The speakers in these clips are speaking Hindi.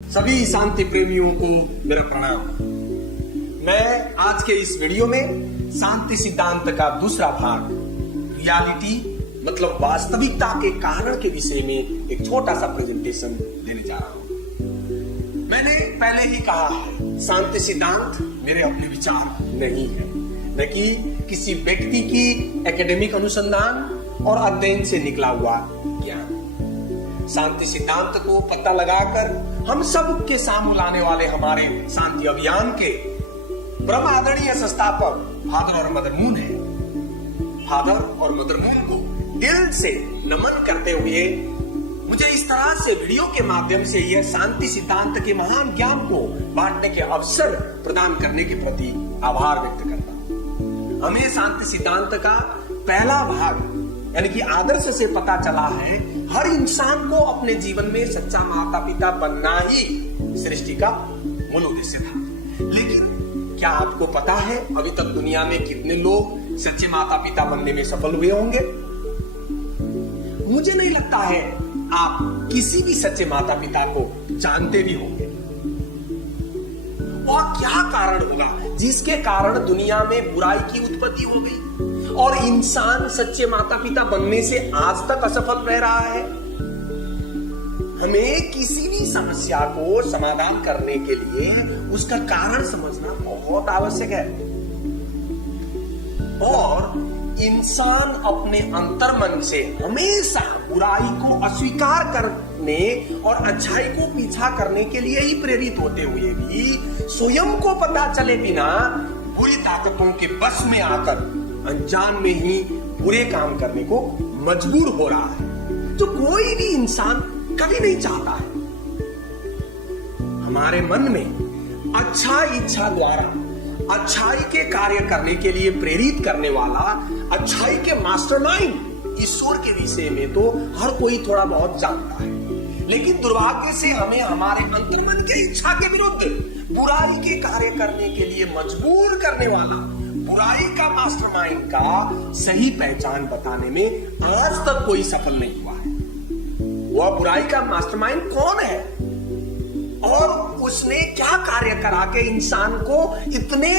सभी शांति प्रेमियों को मेरा प्रणाम। मैं आज के इस वीडियो में शांति सिद्धांत का दूसरा भाग रियलिटी मतलब वास्तविकता के कारण के विषय में एक छोटा सा प्रेजेंटेशन देने जा रहा हूं। मैंने पहले ही कहा है, शांति सिद्धांत मेरे अपने विचार नहीं है, न कि किसी व्यक्ति की एकेडमिक अनुसंधान और अध्ययन से निकला हुआ ज्ञान। शांति सिद्धांत को पता लगाकर हम सब के सामने लाने वाले हमारे शांति अभियान के परम आदरणीय संस्थापक फादर और मदर मून है। फादर और मदर मून को दिल से नमन करते हुए मुझे इस तरह से वीडियो के माध्यम से यह शांति सिद्धांत के महान ज्ञान को बांटने के अवसर प्रदान करने के प्रति आभार व्यक्त करता हूं। हमें शांति सिद्धांत का पहला भाग यानी कि आदर्श से पता चला है, हर इंसान को अपने जीवन में सच्चा माता पिता बनना ही सृष्टि का मूल उद्देश्य था। लेकिन क्या आपको पता है अभी तक दुनिया में कितने लोग सच्चे माता पिता बनने में सफल हुए होंगे? मुझे नहीं लगता है आप किसी भी सच्चे माता पिता को जानते भी होंगे। वह क्या कारण होगा जिसके कारण दुनिया में बुराई की उत्पत्ति हो गई और इंसान सच्चे माता पिता बनने से आज तक असफल रह रहा है? हमें किसी भी समस्या को समाधान करने के लिए उसका कारण समझना बहुत आवश्यक है। और इंसान अपने अंतर्मन से हमेशा बुराई को अस्वीकार करने और अच्छाई को पीछा करने के लिए ही प्रेरित होते हुए भी स्वयं को पता चले बिना बुरी ताकतों के बस में आकर अनजान में ही बुरे काम करने को मजबूर हो रहा है, जो कोई भी इंसान कभी नहीं चाहता है। हमारे मन में अच्छा इच्छा द्वारा अच्छाई के कार्य करने के लिए प्रेरित करने वाला अच्छाई के मास्टरमाइंड ईश्वर के विषय में तो हर कोई थोड़ा बहुत जानता है, लेकिन दुर्भाग्य से हमें हमारे अंतर्मन के इच्छा के विरुद्ध बुराई के कार्य करने के लिए मजबूर करने वाला बुराई का मास्टरमाइंड का सही पहचान बताने में आज तक कोई सफल नहीं हुआ है। वह बुराई का मास्टरमाइंड कौन है और उसने क्या कार्य करा के इंसान को इतने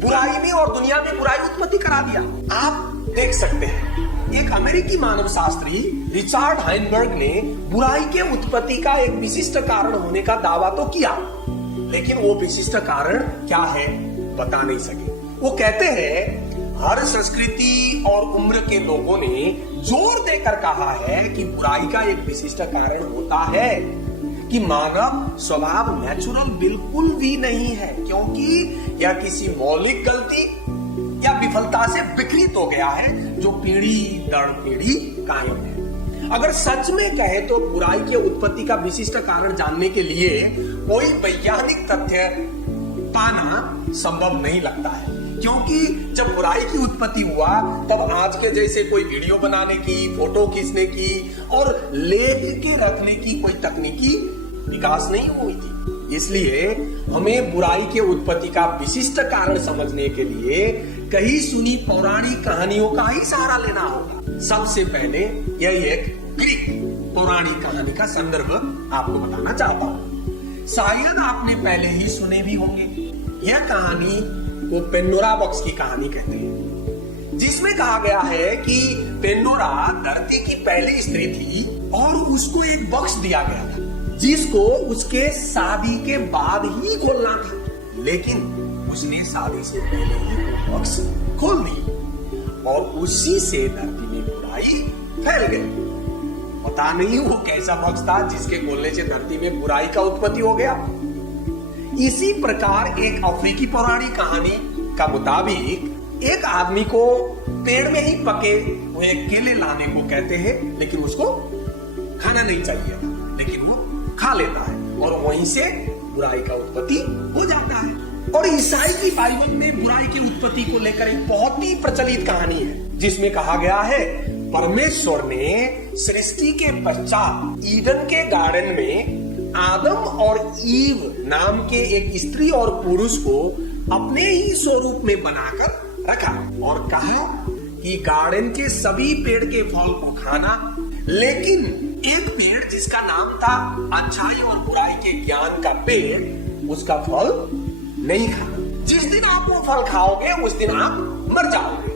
बुराई में और दुनिया में बुराई उत्पत्ति करा दिया? आप देख सकते हैं, एक अमेरिकी मानव शास्त्री रिचर्ड हाइनबर्ग ने बुराई के उत्पत्ति का एक विशिष्ट कारण होने का दावा तो किया, लेकिन वो विशिष्ट कारण क्या है बता नहीं सके। वो कहते हैं हर संस्कृति और उम्र के लोगों ने जोर देकर कहा है कि बुराई का एक विशिष्ट कारण होता है कि मानव स्वभाव नेचुरल बिल्कुल भी नहीं है, क्योंकि यह किसी मौलिक गलती या विफलता से विकृत हो गया है जो पीढ़ी दर पीढ़ी कायम है। अगर सच में कहे तो बुराई के उत्पत्ति का विशिष्ट कारण जानने के लिए कोई वैज्ञानिक तथ्य पाना संभव नहीं लगता है, क्योंकि जब बुराई की उत्पत्ति हुआ तब आज के जैसे कोई वीडियो बनाने की, फोटो खींचने की और लेख के रखने की कोई तकनीकी विकास नहीं हुई थी। इसलिए हमें बुराई के उत्पत्ति का विशिष्ट कारण समझने के लिए कई सुनी पौराणिक कहानियों का ही सहारा लेना होगा। सबसे पहले यह एक ग्रीक पौराणिक कहानी का संदर्भ आपको बताना चाहता हूँ। शायद आपने पहले ही सुने भी होंगे। यह कहानी को पेंडोरा बॉक्स की कहानी कहते हैं, जिसमें कहा गया है कि पेंडोरा धरती की पहली स्त्री थी और उसको एक बॉक्स दिया गया था जिसको उसके शादी के बाद ही खोलना था, लेकिन उसने शादी से पहले ही वो बॉक्स खोल दी और उसी से धरती में बुराई फैल गई। पता नहीं वो कैसा बॉक्स था जिसके खोलने से धरती में बुराई का उत्पत्ति हो गया। इसी प्रकार एक अफ्रीकी पौराणिक कहानी का मुताबिक एक आदमी को पेड़ में ही पके हुए केले लाने को कहते हैं, लेकिन उसको खाना नहीं चाहिए था, लेकिन वो खा लेता है और वहीं से बुराई का उत्पत्ति हो जाता है। और ईसाई की बाइबल में बुराई की उत्पत्ति को लेकर एक बहुत ही प्रचलित कहानी है, जिसमें कहा गया है परमेश्वर ने सृष्टि के पश्चात ईडन के गार्डन में आदम और ईव नाम के एक स्त्री और पुरुष को अपने ही स्वरूप में बनाकर रखा और कहा कि गार्डन के सभी पेड़ के फल को खाना, लेकिन एक पेड़ जिसका नाम था अच्छाई और बुराई के ज्ञान का पेड़, उसका फल नहीं खाना। जिस दिन आप वो फल खाओगे उस दिन आप मर जाओगे।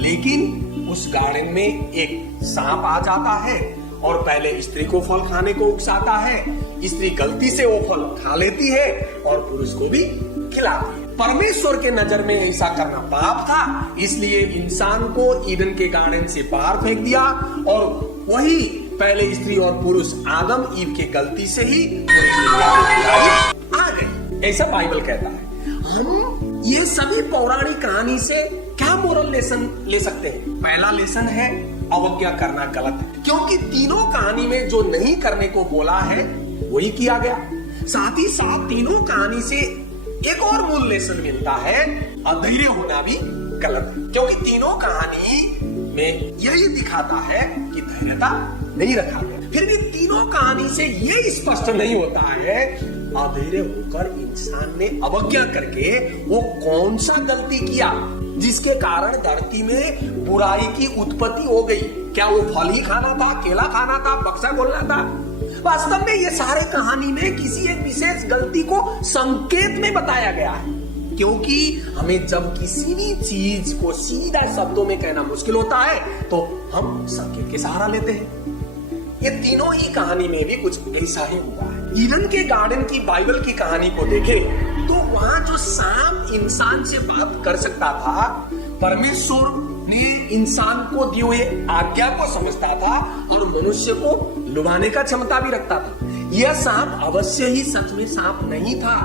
लेकिन उस गार्डन में एक सांप आ जाता है और पहले स्त्री को फल खाने को उकसाता है। स्त्री गलती से वो फल खा लेती है और पुरुष को भी खिलाती है। परमेश्वर के नजर में ऐसा करना पाप था, इसलिए इंसान को ईडन के गार्डन से बाहर फेंक दिया और वही पहले स्त्री और पुरुष आदम ईव के गलती से ही आ गई, ऐसा बाइबल कहता है। हम ये सभी पौराणिक कहानी से क्या मोरल लेसन ले सकते हैं? पहला लेसन है अवज्ञा करना गलत है, क्योंकि तीनों कहानी में जो नहीं करने को बोला है वही किया गया। साथ ही साथ तीनों कहानी से एक और मूल लेसन मिलता है, अधैर्य होना भी गलत है, क्योंकि तीनों कहानी में यही दिखाता है कि धैर्यता नहीं रखा गया। फिर भी तीनों कहानी से ये स्पष्ट नहीं होता है अधैर्य होकर इंसान ने अवज्ञा करके वो कौन सा गलती किया जिसके कारण धरती में बुराई की उत्पत्ति हो गई। क्या वो फल ही खाना था, केला खाना था, बक्सा खोलना था? वास्तव में ये सारे कहानी में किसी एक विशेष गलती को संकेत में बताया गया है, क्योंकि हमें जब किसी भी चीज को सीधा शब्दों में कहना मुश्किल होता है तो हम संकेत के सहारा लेते हैं। ये तीनों ही कहानी में भी कुछ ऐसा ही हुआ है। ईडन के गार्डन की बाइबल की कहानी को देखें तो वहां जो सांप इंसान से बात कर सकता था, परमेश्वर ने इंसान को दिए हुए आज्ञा को समझता था और मनुष्य को लुभाने का क्षमता भी रखता था। यह सांप अवश्य ही सच में सांप नहीं था।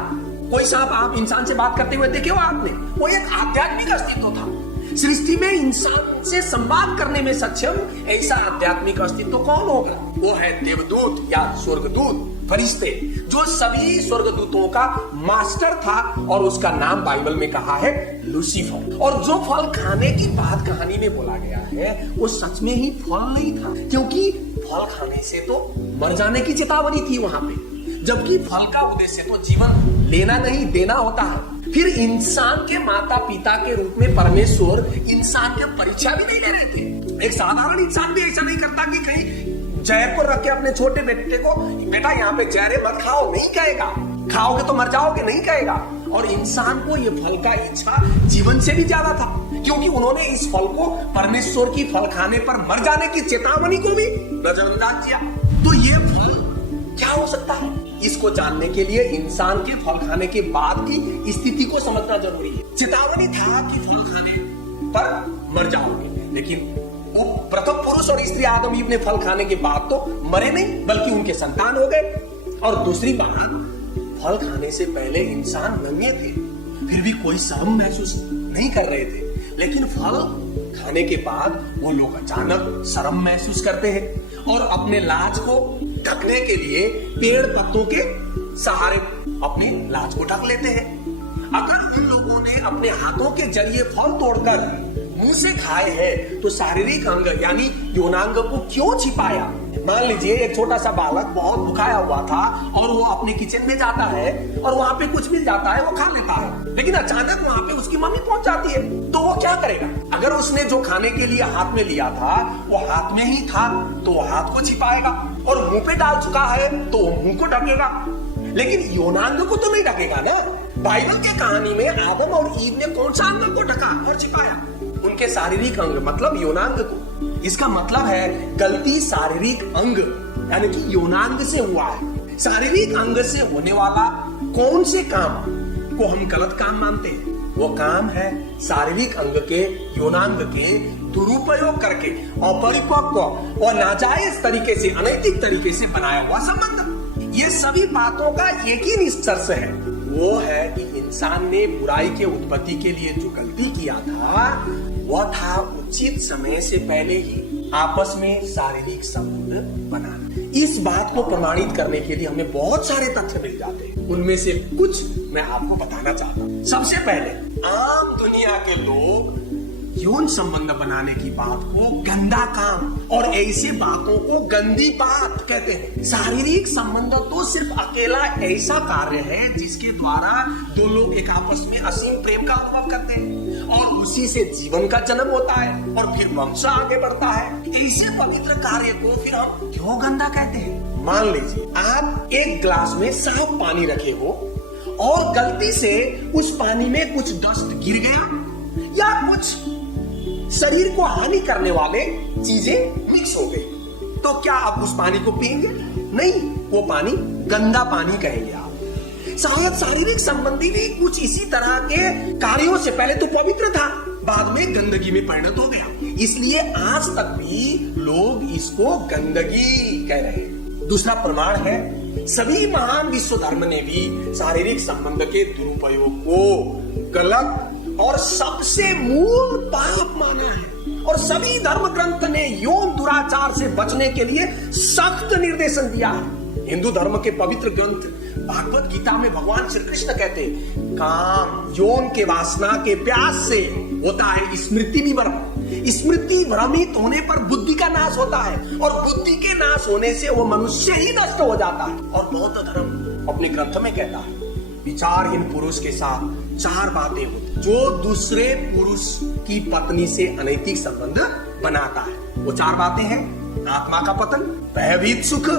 कोई सांप आप इंसान से बात करते हुए देखे हो आपने? वो एक आध्यात्मिक अस्तित्व था। सृष्टि में इंसान से संवाद करने में सक्षम ऐसा आध्यात्मिक अस्तित्व कौन होगा? वो है देवदूत या स्वर्गदूत, फरिश्ते, जो सभी स्वर्गदूतों का मास्टर था और उसका नाम बाइबल में कहा है लूसीफर। और जो फल खाने की बात कहानी में बोला गया है वो सच में ही फल नहीं था, क्योंकि फल खाने से तो मर जाने की चेतावनी थी वहां पे, जबकि फल का उद्देश्य तो जीवन लेना नहीं देना होता है। फिर इंसान के माता पिता के रूप में परमेश्वर इंसान के परीक्षा भी नहीं ले रहे थे। एक साधारण इंसान भी ऐसा नहीं करता कि कहीं जहर को रख के अपने छोटे बेटे को, बेटा यहाँ पे जहर मत खाओ, नहीं कहेगा। खाओगे तो मर जाओगे, नहीं कहेगा। और इंसान को ये फल का इच्छा जीवन से भी ज्यादा था, क्योंकि उन्होंने इस फल को परमेश्वर की फल खाने पर मर जाने की चेतावनी को भी नजरअंदाज किया। तो ये फल क्या हो सकता है? इसको जानने के लिए इंसान के फल खाने के बाद की स्थिति को समझना जरूरी है। चेतावनी था कि फल खाने पर मर जाओगे, लेकिन वो प्रथम पुरुष और स्त्री आदम ईव ने फल खाने के बाद तो मरे नहीं, बल्कि उनके संतान हो गए। और दूसरी बात, फल खाने से पहले इंसान नंगे थे, फिर भी कोई शर्म महसूस नहीं कर रहे थे। लेकिन फल खाने के बाद वो लोग अचानक शर्म महसूस करते हैं और अपने लाज को ढकने के लिए पेड़ पत्तों के सहारे अपनी लाज को ढक लेते हैं। अगर उन लोगों ने अपने हाथों के जरिए फल तोड़कर मुंह से खाए हैं तो शारीरिक अंग यानी यौनांग को क्यों छिपाया? मान लीजिए एक छोटा सा बालक बहुत भुखाया हुआ था और वो अपने किचन में जाता है और वहां पे कुछ मिल जाता है, वो खा लेता है, लेकिन अचानक वहां पे उसकी मम्मी पहुंच जाती है, तो वो क्या करेगा? अगर उसने जो खाने के लिए हाथ में लिया था वो हाथ में ही था तो वो हाथ को छिपाएगा, और मुंह पे डाल चुका है तो वो मुंह को ढकेगा, लेकिन यौनांग को तो नहीं ढकेगा ना। बाइबल के कहानी में आदम और ईव ने कौन सा अंग को ढका और छिपाया? उनके शारीरिक अंग, मतलब यौनांग को। इसका मतलब है गलती शारीरिक अंग यानी कि यौनांग से हुआ है। शारीरिक अंग से होने वाला कौन से काम को हम गलत काम मानते हैं? वो काम है शारीरिक अंग के यौनांग के दुरुपयोग करके अपरिपक्व और नाजायज तरीके से, अनैतिक तरीके से बनाया हुआ संबंध। ये सभी बातों का एक ही निष्कर्ष है, वो है कि इंसान ने बुराई के उत्पत्ति के लिए जो गलती किया था वह था उचित समय से पहले ही आपस में शारीरिक संबंध बनाना। इस बात को प्रमाणित करने के लिए हमें बहुत सारे तथ्य मिल जाते हैं, उनमें से कुछ मैं आपको बताना चाहता हूँ। सबसे पहले, आम दुनिया के लोग यौन संबंध बनाने की बात को गंदा काम और ऐसे बातों को गंदी बात कहते हैं। शारीरिक संबंध तो सिर्फ अकेला ऐसा कार्य है जिसके द्वारा दो लोग एक आपस में असीम प्रेम का अनुभव करते हैं और उसी से जीवन का जन्म होता है और फिर वंश आगे बढ़ता है। ऐसे पवित्र कार्य को फिर हम क्यों गंदा कहते हैं? मान लीजिए आप एक गिलास में साफ पानी रखे हो और गलती से उस पानी में कुछ डस्ट गिर गया या कुछ शरीर को हानि करने वाले चीजें मिक्स हो गई, तो क्या आप उस पानी को पिएंगे? नहीं, वो पानी गंदा पानी कहेंगे आप। शायद शारीरिक संबंधी भी कुछ इसी तरह के कार्यों से पहले तो पवित्र था, बाद में गंदगी में परिणत हो गया, इसलिए आज तक भी लोग इसको गंदगी कह रहे हैं। दूसरा प्रमाण है, सभी महान विश्व धर्म ने भी शारीरिक संबंध के दुरुपयोग को गलत और सबसे मूल पाप माना है और सभी धर्म ग्रंथ ने यौन दुराचार से बचने के लिए सख्त निर्देशन दिया है। हिंदू धर्म के पवित्र ग्रंथ भागवत गीता में भगवान श्री कृष्ण कहते हैं, काम यौन के वासना के प्यास से होता है स्मृति विभ्रम। स्मृति भ्रमित होने पर बुद्धि का नाश होता है और बुद्धि के नाश होने से वो मनुष्य ही नष्ट हो जाता है। और बौद्ध धर्म अपने ग्रंथ में कहता है, विचारहीन पुरुष के साथ 4 बातें होती जो दूसरे पुरुष की पत्नी से अनैतिक संबंध बनाता है। वो 4 बातें हैं, आत्मा का पतन, भयभीत सुख,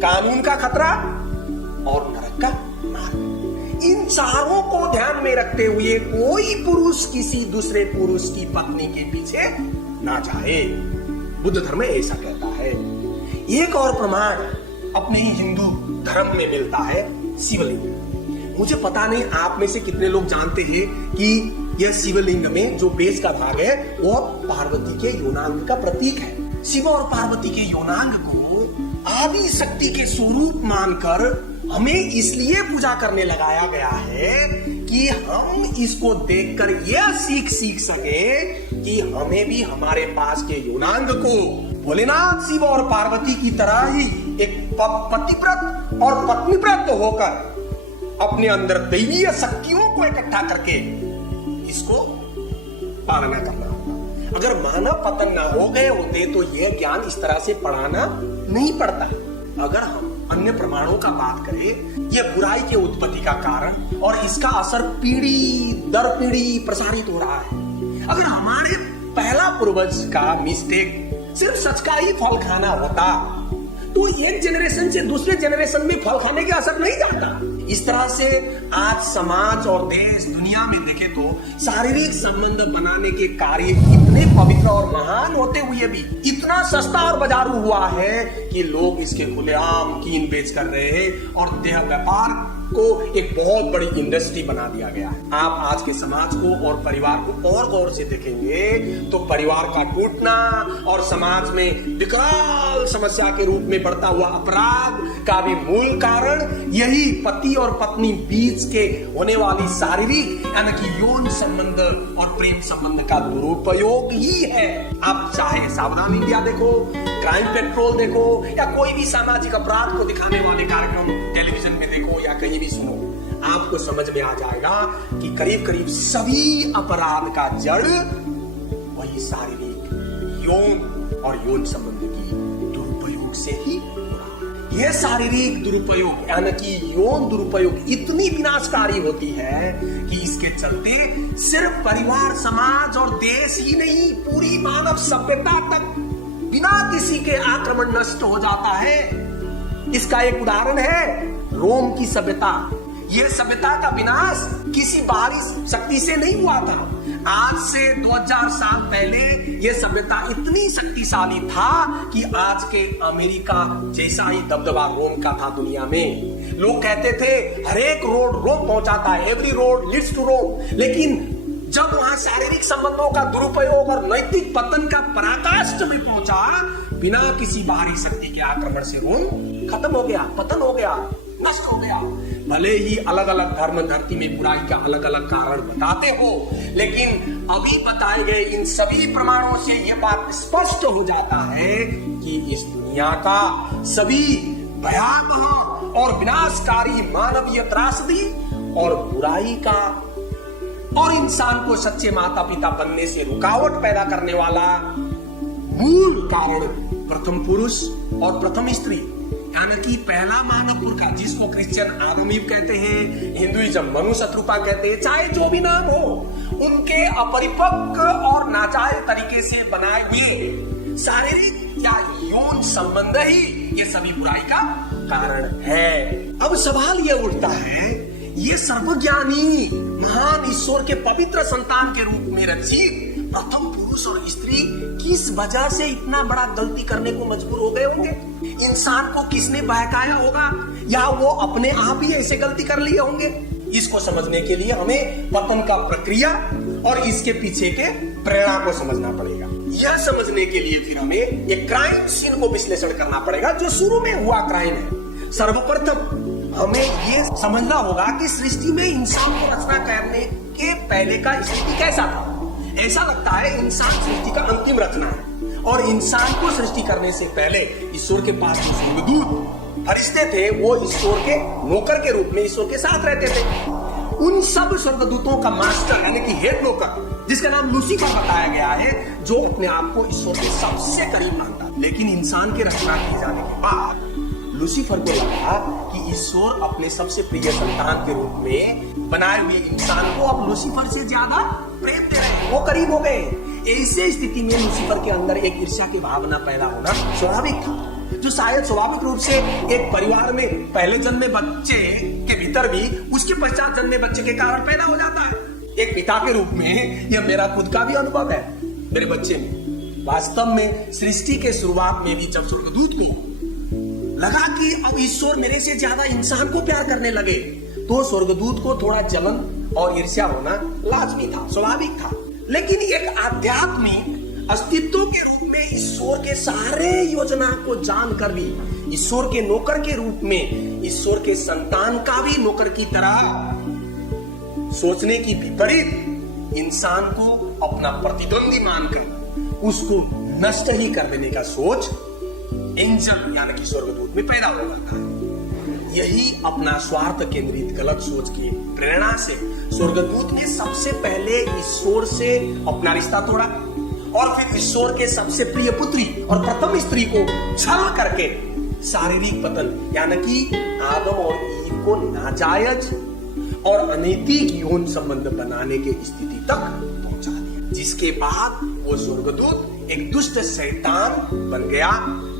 कानून का खतरा और नरक का मार्ग। इन चारों को ध्यान में रखते हुए कोई पुरुष किसी दूसरे पुरुष की पत्नी के पीछे ना जाए। बुद्ध धर्म ऐसा कहता है। एक और प्रमाण अपने ही हिंदू धर्म में मिलता है, शिवलिंग। मुझे पता नहीं आप में से कितने लोग जानते हैं कि यह शिवलिंग में जो बेस का भाग है वो पार्वती के यौनांग का प्रतीक है। शिव और पार्वती के यौनांग को आदि शक्ति के स्वरूप मानकर हमें इसलिए पूजा करने लगाया गया है कि हम इसको देखकर यह सीख सके कि हमें भी हमारे पास के यौनांग को भोलेनाथ शिव और पार्वती की तरह ही एक पतिव्रत और पत्नीव्रत होकर अपने अंदर दैवीय शक्तियों को इकट्ठा करके इसको पालना करना होगा। अगर मानव पतन ना हो गए होते तो यह ज्ञान इस तरह से पढ़ाना नहीं पड़ता। अगर हम अन्य प्रमाणों का बात करें, यह बुराई के उत्पत्ति का कारण और इसका असर पीढ़ी दर पीढ़ी प्रसारित हो रहा है। अगर हमारे पहला पूर्वज का मिस्टेक सिर्फ सच का ही फल खाना होता तो एक जनरेशन से दूसरे जनरेशन में फल खाने का असर नहीं जाता। इस तरह से आज समाज और देश दुनिया में देखे तो शारीरिक संबंध बनाने के कार्य इतने पवित्र और महान होते हुए भी इतना सस्ता और बाजारू हुआ है कि लोग इसके खुलेआम कीन बेच कर रहे हैं और देह व्यापार को एक बहुत बड़ी इंडस्ट्री बना दिया गया है। आप आज के समाज को और परिवार को और गौर से देखेंगे तो परिवार का टूटना और समाज में विकराल समस्या के रूप में बढ़ता हुआ अपराध का भी मूल कारण यही पति और पत्नी बीच के होने वाली शारीरिक यानी कि यौन संबंध और प्रेम संबंध का दुरुपयोग ही है। आप चाहे सावधान इंडिया देखो, क्राइम पेट्रोल देखो या कोई भी सामाजिक अपराध को दिखाने वाले कार्यक्रम टेलीविजन में देखो या कहीं भी सुनो, आपको समझ में आ जाएगा कि करीब करीब सभी अपराध का जड़ वही शारीरिक यौन और यौन संबंध की दुरुपयोग से ही हो रहा है। यह शारीरिक दुरुपयोग यानी कि यौन दुरुपयोग इतनी विनाशकारी होती है कि इसके चलते सिर्फ परिवार, समाज और देश ही नहीं, पूरी मानव सभ्यता तक बिना किसी के आक्रमण नष्ट हो जाता है। इसका एक उदाहरण है रोम की सभ्यता। यह सभ्यता का विनाश किसी बाहरी शक्ति से नहीं हुआ था। आज से 2000 साल पहले यह सभ्यता इतनी शक्तिशाली था कि आज के अमेरिका जैसा ही दबदबा रोम का था दुनिया में। लोग कहते थे हर एक रोड रोम पहुंचाता है, एवरी रोड लीड्स टू रोम। लेकिन जब वहां शारीरिक संबंधों का दुरुपयोग और नैतिक पतन का पराकाष्ठ में पहुंचा, बिना किसी बाहरी शक्ति के आक्रमण से रोम खत्म हो गया, पतन हो गया, नष्ट हो गया। भले ही अलग अलग धर्म धरती में बुराई का अलग अलग कारण बताते हो, लेकिन अभी बताए गए इन सभी प्रमाणों से यह बात स्पष्ट हो जाता है कि इस दुनिया का सभी भयावह और विनाशकारी मानवीय त्रासदी और बुराई का और इंसान को सच्चे माता पिता बनने से रुकावट पैदा करने वाला मूल कारण प्रथम पुरुष और प्रथम स्त्री, यानी कि पहला मानव पुरखा, जिसको क्रिश्चियन आदम ईव कहते हैं, हिंदुइज्म मनु शत्रुपा कहते हैं, चाहे जो भी नाम हो, उनके अपरिपक्व और नाजायज तरीके से बनाए हुए शारीरिक या यौन संबंध ही ये सभी बुराई का कारण है। अब सवाल ये उठता है, ये सर्वज्ञानी महान ईश्वर के पवित्र संतान के रूप में रचित प्रथम पुरुष और स्त्री किस वजह से इतना बड़ा गलती करने को मजबूर हो गए होंगे? इंसान को किसने बहकाया होगा, या वो अपने आप ही ऐसे गलती कर लिए होंगे? इसको समझने के लिए हमें पतन का प्रक्रिया और इसके पीछे के प्रेरणा को समझना पड़ेगा। यह समझने के लिए फिर हमें एक क्राइम सीन को विश्लेषण करना पड़ेगा, जो शुरू में हुआ क्राइम है। सर्वप्रथम हमें ये समझना होगा कि सृष्टि में इंसान को रचना करने के पहले का स्थिति कैसा था। ऐसा लगता है इंसान सृष्टि का अंतिम रचना है, और इंसान को सृष्टि करने से पहले ईश्वर के पास जो स्वर्गदूत फरिश्ते थे, वो ईश्वर के नौकर के रूप में ईश्वर के साथ रहते थे। उन सब स्वर्गदूतों का मास्टर यानी कि हेड नौकर, जिसका नाम लूसीफर बताया गया है, जो अपने आप को ईश्वर के सबसे करीब मानता। लेकिन इंसान के रचना किए जाने के बाद लूसीफर को लगा कि ईश्वर अपने सबसे प्रिय संतान के रूप में बनाए हुए इंसान को अब लूसीफर से ज्यादा प्रेम दे रहे हैं, वो करीब हो गए। ऐसे स्थिति में लूसीफर के अंदर एक ईर्ष्या की भावना पैदा होना स्वाभाविक था, जो शायद स्वाभाविक रूप से एक परिवार में पहले जन्मे बच्चे के भीतर भी उसके पश्चात जन्मे बच्चे के कारण पैदा हो जाता है। एक पिता के रूप में यह मेरा खुद का भी अनुभव है मेरे बच्चे में। वास्तव में सृष्टि के शुरुआत में भी जब स्वर्गदूत को लगा कि अब ईश्वर मेरे से ज्यादा इंसान को प्यार करने लगे, तो स्वर्गदूत को थोड़ा जलन और ईर्ष्या होना लाजमी था, स्वाभाविक था। लेकिन एक आध्यात्मिक अस्तित्व के रूप में ईश्वर के सारे योजना को जानकर भी ईश्वर के नौकर के रूप में ईश्वर के संतान का भी नौकर की तरह सोचने की विपरीत इंसान को अपना प्रतिद्वंदी मानकर उसको नष्ट ही कर देने का सोच एंजल यानी कि स्वर्गदूत में पैदा हो जाता है। यही अपना स्वार्थ केंद्रित गलत सोच की प्रेरणा से स्वर्गदूत ने सबसे पहले ईश्वर से अपना रिश्ता तोड़ा, और फिर ईश्वर के सबसे प्रिय पुत्री और प्रथम स्त्री को छल करके शारीरिक पतन यानी कि आदम और ईव को नाजायज और अनैतिक यौन संबंध बनाने की स्थिति तक पहुंचा दिया, जिसके बाद वो स्वर्गदूत एक दुष्ट शैतान बन गया,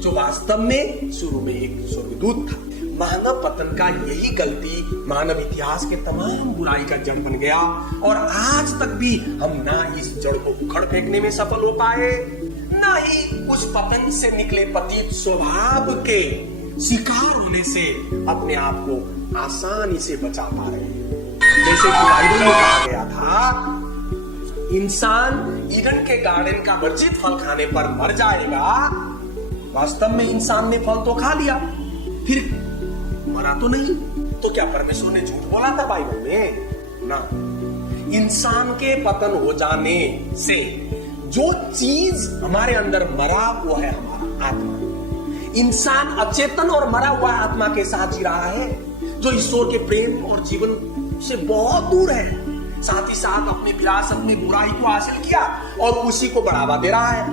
जो वास्तव में शुरू में एक स्वर्गदूत था। मानव पतन का यही गलती मानव इतिहास के तमाम बुराई का जड़ बन गया, और आज तक भी हम ना इस जड़ को उखड़ फेंकने में सफल हो पाए, ना ही उस पतन से निकले पतित स्वभाव के शिकार होने से अपने आप को आसानी से बचा पा रहे हैं। जैसे कि बाइबल में कहा गया था, इंसान ईडन के गार्डन का वर्जित फल खाने पर मर जाएगा। वास्तव में इंसान ने फल तो खा लिया, फिर मरा तो नहीं। तो क्या परमेश्वर ने झूठ बोला था बाइबल में? ना। इंसान के पतन हो जाने से जो चीज हमारे अंदर मरा, वो है हमारा आत्मा। इंसान अचेतन और मरा हुआ आत्मा के साथ जी रहा है, जो ईश्वर के प्रेम और जीवन से बहुत दूर है। साथ ही साथ अपने विरासत में बुराई को हासिल किया और उसी को बढ़ावा दे रहा है।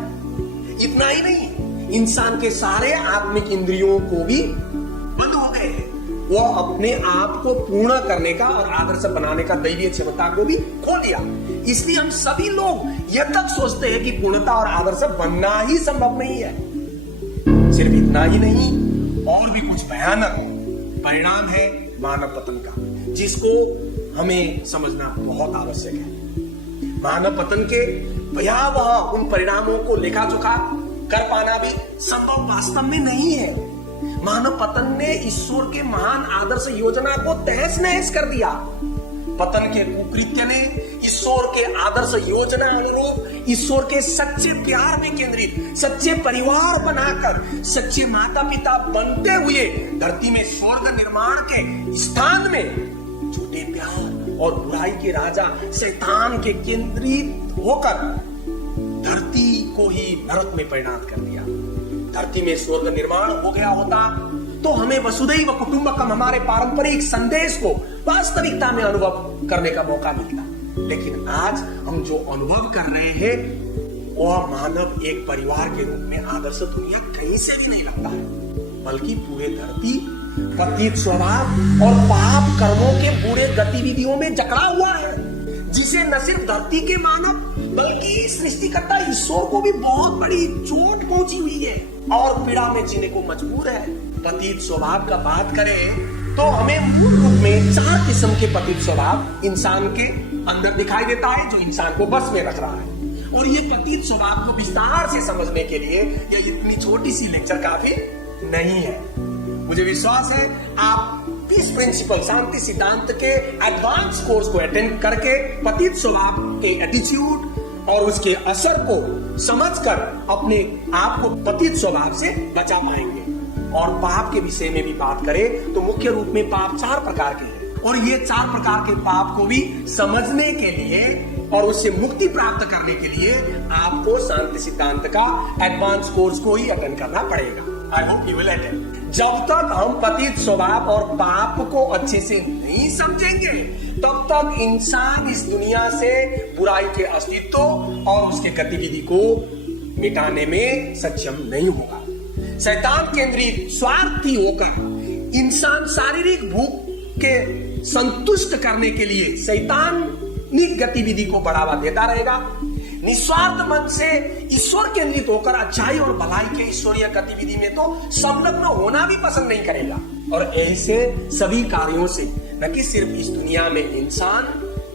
इतना ही नहीं, इंसान के सारे आत्मिक इंद्रियों को भी बंद हो गए हैं। वो अपने आप को पूर्ण करने का और आदर्श बनाने का दैवीय क्षमता को भी खो दिया। इसलिए हम सभी लोग यह तक सोचते हैं कि पूर्णता और आदर्श बनना ही संभव नहीं है। सिर्फ इतना ही नहीं, और भी कुछ भयानक परिणाम है मानव पतन का, जिसको हमें समझना बहुत आवश्यक है। मानव पतन के भयावह उन परिणामों को लेखा जोखा कर पाना भी संभव वास्तव में नहीं है। मानव पतन ने ईश्वर के महान आदर्श योजना को तहस नहस कर दिया। पतन के कुकृत्य ने ईश्वर के आदर्श योजना अनुरूप ईश्वर के सच्चे प्यार में केंद्रित सच्चे परिवार बनाकर सच्चे माता पिता बनते हुए धरती में स्वर्ग निर्माण के स्थान में झूठे प्यार और बुराई के राजा शैतान के केंद्रित होकर धरती को ही नरक में परिणत कर दिया। धरती में स्वर्ग निर्माण हो गया होता तो हमें वसुधैव कुटुंबकम हमारे पारंपरिक संदेश को वास्तविकता में अनुभव करने का मौका मिलता। लेकिन आज हम जो अनुभव कर रहे हैं वह मानव एक परिवार के रूप में आदर्श दुनिया कहीं से भी नहीं लगता है, बल्कि पूरे धरती पतित स्वभाव और पाप कर्मों के बुरे गतिविधियों में जकड़ा हुआ है, जिसे न सिर्फ धरती के मानव बल्कि सृष्टिकर्ता ईश्वर को भी बहुत बड़ी चोट पहुंची हुई है और पीड़ा में जीने को मजबूर है। पतित स्वभाव का बात करें तो हमें मूल रूप में 4 किस्म के पतित स्वभाव इंसान के अंदर दिखाई देता है, जो इंसान को बस में रख रहा है। और ये पतित स्वभाव को विस्तार से समझने के लिए ये इतनी छोटी सी लेक्चर काफी नहीं है। मुझे विश्वास है आप पीस प्रिंसिपल शांति सिद्धांत के एडवांस कोर्स को अटेंड करके पतित स्वभाव के एटीट्यूड और उसके असर को समझकर अपने आप को पतित स्वभाव से बचा पाएंगे। और पाप के विषय में भी बात करें तो मुख्य रूप में पाप 4 प्रकार के हैं, और ये 4 प्रकार के पाप को भी समझने के लिए और उससे मुक्ति प्राप्त करने के लिए आपको शांति सिद्धांत का एडवांस कोर्स को ही अटेंड करना पड़ेगा। I hope you will attend. जब तक हम पतित स्वभाव और पाप को अच्छे से नहीं समझेंगे तब तक इंसान इस दुनिया से बुराई के अस्तित्व और उसके गतिविधि को मिटाने में सक्षम नहीं होगा। शैतान केंद्रित स्वार्थी होकर इंसान शारीरिक भूख के संतुष्ट करने के लिए शैतानिक गतिविधि को बढ़ावा देता रहेगा। निस्वार्थ मन से ईश्वर केंद्रित होकर अच्छाई और भलाई के ईश्वरीय गतिविधि में तो संलग्न होना भी पसंद नहीं करेगा। और ऐसे सभी कार्यों से न कि सिर्फ इस दुनिया में इंसान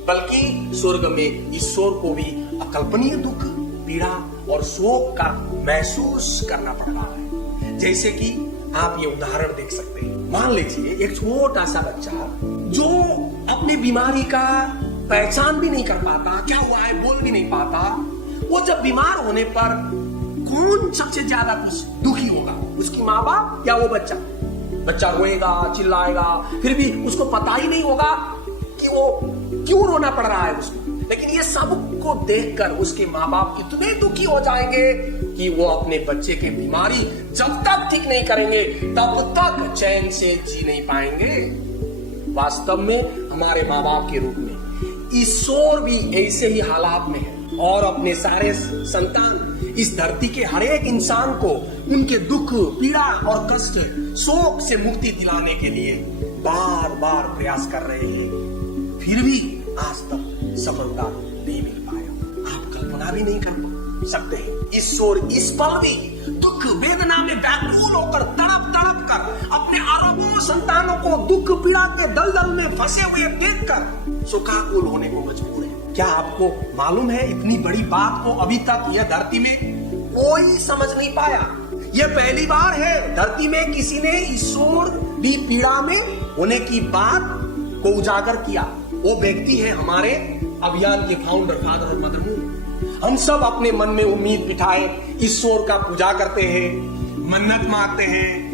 बल्कि स्वर्ग में ईश्वर को भी अकल्पनीय दुख, पीड़ा और शोक का महसूस करना पड़ रहा है। जैसे कि आप ये उदाहरण देख सकते हैं। मान लीजिए एक छोटा सा बच्चा जो अपनी बीमारी का पहचान भी नहीं कर पाता, क्या हुआ है बोल भी नहीं पाता, वो जब बीमार होने पर कौन सबसे ज्यादा दुखी होगा, उसकी माँ बाप या वो बच्चा? बच्चा रोएगा, चिल्लाएगा, फिर भी उसको पता ही नहीं होगा कि वो क्यों रोना पड़ रहा है उसको। लेकिन ये सब को देखकर उसके माँ बाप इतने दुखी हो जाएंगे कि वो अपने बच्चे की बीमारी जब तक ठीक नहीं करेंगे तब तक चैन से जी नहीं पाएंगे। वास्तव में हमारे माँ बाप के रूप में ईश्वर भी ऐसे ही हालात में है और अपने सारे संतान इस धरती के हर एक इंसान को उनके दुख, पीड़ा और कष्ट, शोक से मुक्ति दिलाने के लिए बार बार प्रयास कर रहे हैं, फिर भी आज तक सफलता नहीं मिल पाया। आप कल्पना भी नहीं कर सकते हैं ईश्वर इस पल भी दुख वेदना में व्याकुल होकर तड़प तड़प कर अपने अरबों संतानों को दुख पीड़ा के दलदल में फंसे हुए देखकर शोकाकुल होने को मजबूर है। क्या आपको मालूम है इतनी बड़ी बात को अभी तक यह धरती में कोई समझ नहीं पाया। यह पहली बार है धरती में किसी ने ईश्वर भी पीड़ा में होने की बात को उजागर किया। वो व्यक्ति है हमारे अभियान के फाउंडर फादर और मदर मून। हम सब अपने मन में उम्मीद बिठाए ईश्वर का पूजा करते हैं, मन्नत मांगते हैं,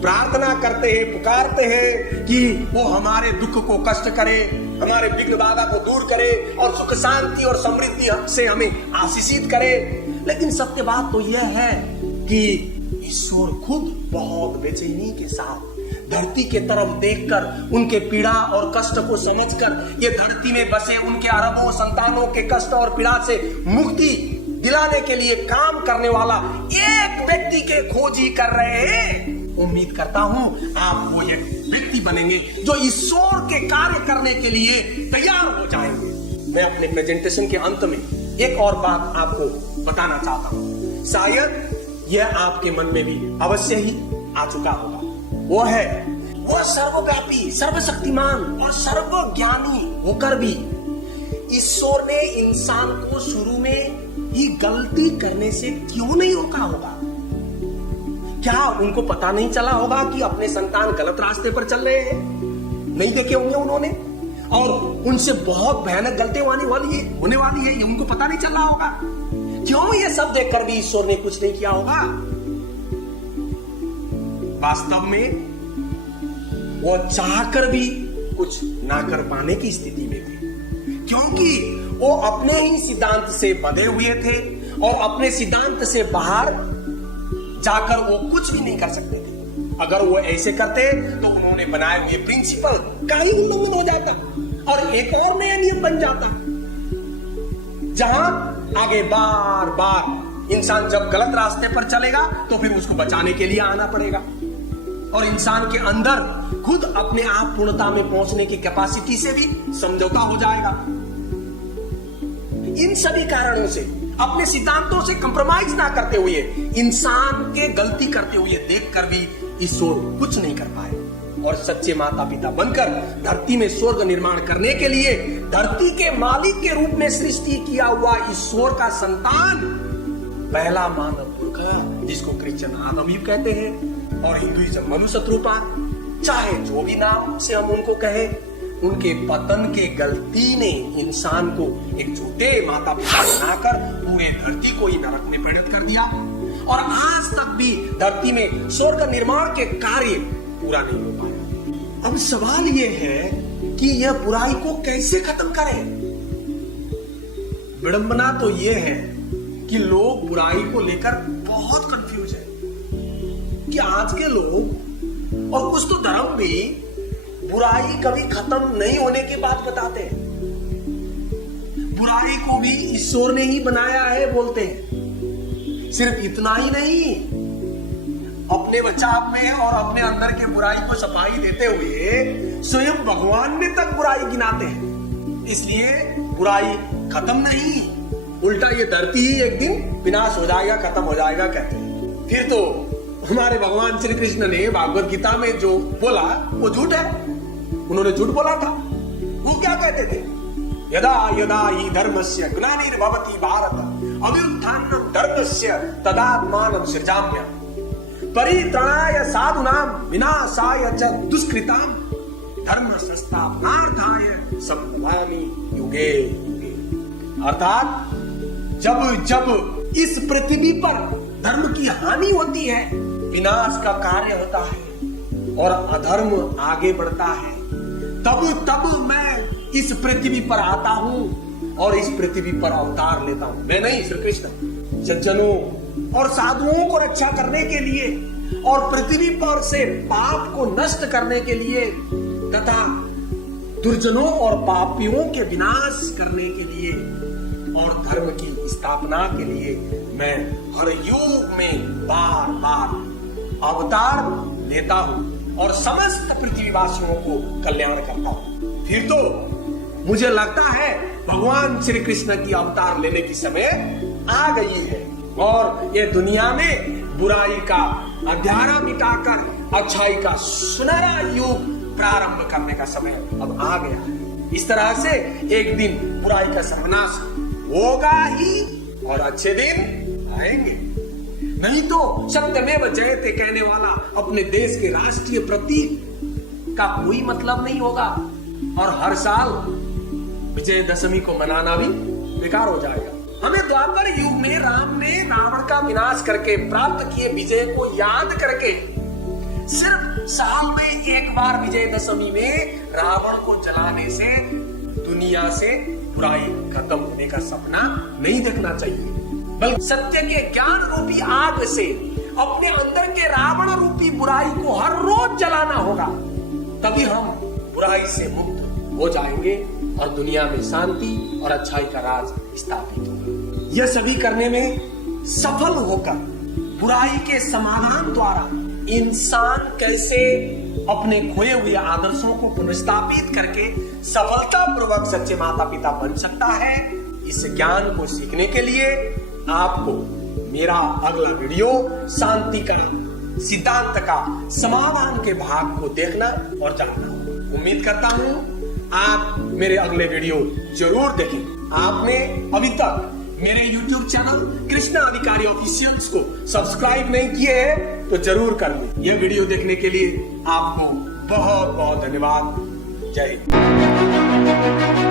प्रार्थना करते हैं, पुकारते हैं कि वो हमारे दुख को कष्ट करे, हमारे विघ्न बाधा को दूर करे और सुख शांति और समृद्धि से हमें आशीषित करे। लेकिन सत्य बात तो यह है कि ईश्वर खुद बहुत बेचैनी के साथ धरती के तरफ देखकर उनके पीड़ा और कष्ट को समझकर ये धरती में बसे उनके अरबों संतानों के कष्ट और पीड़ा से मुक्ति दिलाने के लिए काम करने वाला एक व्यक्ति के खोजी कर रहे हैं। उम्मीद करता हूं आप वो एक व्यक्ति बनेंगे जो ईश्वर के कार्य करने के लिए तैयार हो जाएंगे। मैं अपने प्रेजेंटेशन के अंत में एक और बात आपको बताना चाहता हूं, शायद यह आपके मन में भी अवश्य ही आ चुका होगा। वो सर्वव्यापी, सर्वशक्तिमान और सर्वज्ञानी होकर भी ईश्वर ने इंसान को शुरू में ही गलती करने से क्यों नहीं रोका होगा? क्या उनको पता नहीं चला होगा कि अपने संतान गलत रास्ते पर चल रहे हैं? नहीं देखे होंगे उन्होंने, और उनसे बहुत भयानक गलतियां होने वाली है, ये उनको पता नहीं चल रहा होगा। क्यों ये सब देखकर भी ईश्वर ने कुछ नहीं किया होगा? वास्तव में वो चाहकर भी कुछ ना कर पाने की स्थिति में थे, क्योंकि वो अपने ही सिद्धांत से बंधे हुए थे और अपने सिद्धांत से बाहर जाकर वो कुछ भी नहीं कर सकते थे। अगर वो ऐसे करते तो उन्होंने बनाए हुए प्रिंसिपल का ही उल्लंघन हो जाता और एक और नया नियम बन जाता। जहां आगे बार बार इंसान जब गलत रास्ते पर चलेगा तो फिर उसको बचाने के लिए आना पड़ेगा, और इंसान के अंदर खुद अपने आप पूर्णता में पहुंचने की कैपेसिटी से भी समझौता हो जाएगा। इन सभी कारणों से अपने सिद्धांतों से कंप्रोमाइज ना करते हुए, इंसान के गलती करते हुए देखकर भी ईश्वर कुछ नहीं कर पाए, और सच्चे माता पिता बनकर धरती में स्वर्ग निर्माण करने के लिए धरती के मालिक के रूप में सृष्टि किया हुआ ईश्वर का संतान, पहला मानव पुरख, जिसको क्रिश्चियन आदम ईव कहते हैं और हिंदुइज्म मनुष्य रूपा, चाहे जो भी नाम से हम उनको कहें, उनके पतन के गलती ने इंसान को एक झूठे माता पिता बनाकर पूरे धरती को ही नरक में परिणत कर दिया, और आज तक भी धरती में स्वर्ग निर्माण के कार्य पूरा नहीं हो पाया। अब सवाल यह है कि यह बुराई को कैसे खत्म करें। विडंबना तो यह है कि लोग बुराई को लेकर बहुत कंफ्यूज है, कि आज के लोग और कुछ तो धर्म भी बुराई कभी खत्म नहीं होने की बात बताते हैं। बुराई को भी ईश्वर ने ही बनाया है बोलते हैं। सिर्फ इतना ही नहीं, अपने बचाव में और अपने अंदर के बुराई को सफाई देते हुए स्वयं भगवान में तक बुराई गिनाते हैं। इसलिए बुराई खत्म नहीं, उल्टा ये धरती ही एक दिन विनाश हो जाएगा, खत्म हो जाएगा कहते हैं। फिर तो हमारे भगवान श्री कृष्ण ने भागवत गीता में जो बोला वो झूठ है। उन्होंने झूठ बोला था। वो क्या कहते थे? यदा यदा हि धर्मस्य ग्लानिर्भवति भारत अभ्युत्थानं धर्मस्य तदात्मानं सृजाम्यहम् परित्राणाय साधूनां विनाशाय च दुष्कृतां धर्म संस्थापनार्थाय संभवामि युगे युगे। अर्थात जब जब इस पृथ्वी पर धर्म की हानि होती है, विनाश का कार्य होता है और अधर्म आगे बढ़ता है, तब तब मैं इस पृथ्वी पर आता हूं और इस पृथ्वी पर अवतार लेता हूं। मैं नहीं, श्री कृष्ण सज्जनों और साधुओं को रक्षा करने के लिए और पृथ्वी पर से पाप को नष्ट करने के लिए तथा दुर्जनों और पापियों के विनाश करने के लिए और धर्म की स्थापना के लिए मैं हर युग में बार बार अवतार लेता हूं और समस्त पृथ्वीवासियों को कल्याण करता हूं। फिर तो मुझे लगता है भगवान श्री कृष्ण की अवतार लेने की समय आ गई है और ये दुनिया में बुराई का अंधेरा मिटाकर अच्छाई का सुनहरा युग प्रारंभ करने का समय अब आ गया है। इस तरह से एक दिन बुराई का सर्वनाश होगा ही और अच्छे दिन आएंगे। नहीं तो सत्यमेव जयते कहने वाला अपने देश के राष्ट्रीय प्रतीक का कोई मतलब नहीं होगा और हर साल विजयदशमी को मनाना भी बेकार हो जाएगा। हमें द्वापर युग में राम ने रावण का विनाश करके प्राप्त किए विजय को याद करके सिर्फ साल में एक बार विजयदशमी में रावण को जलाने से दुनिया से बुराई खत्म होने का सपना नहीं देखना चाहिए, बल्कि सत्य के ज्ञान रूपी आग से अपने अंदर के रावण रूपी बुराई को हर रोज जलाना होगा। तभी हम बुराई से मुक्त हो जाएंगे और दुनिया में शांति और अच्छाई का राज स्थापित होगा। यह सभी करने में सफल होकर बुराई के समाधान द्वारा इंसान कैसे अपने खोए हुए आदर्शों को पुनर्स्थापित करके सफलता पूर्वक सच्चे माता पिता बन सकता है, इस ज्ञान को सीखने के लिए आपको मेरा अगला वीडियो शांति का सिद्धांत का समाधान के भाग को देखना और जानना। उम्मीद करता हूं आप मेरे अगले वीडियो जरूर देखें। आपने अभी तक मेरे YouTube चैनल कृष्णा अधिकारी ऑफिशियल्स को सब्सक्राइब नहीं किए हैं तो जरूर कर लें। यह वीडियो देखने के लिए आपको बहुत बहुत धन्यवाद। जय हिंद।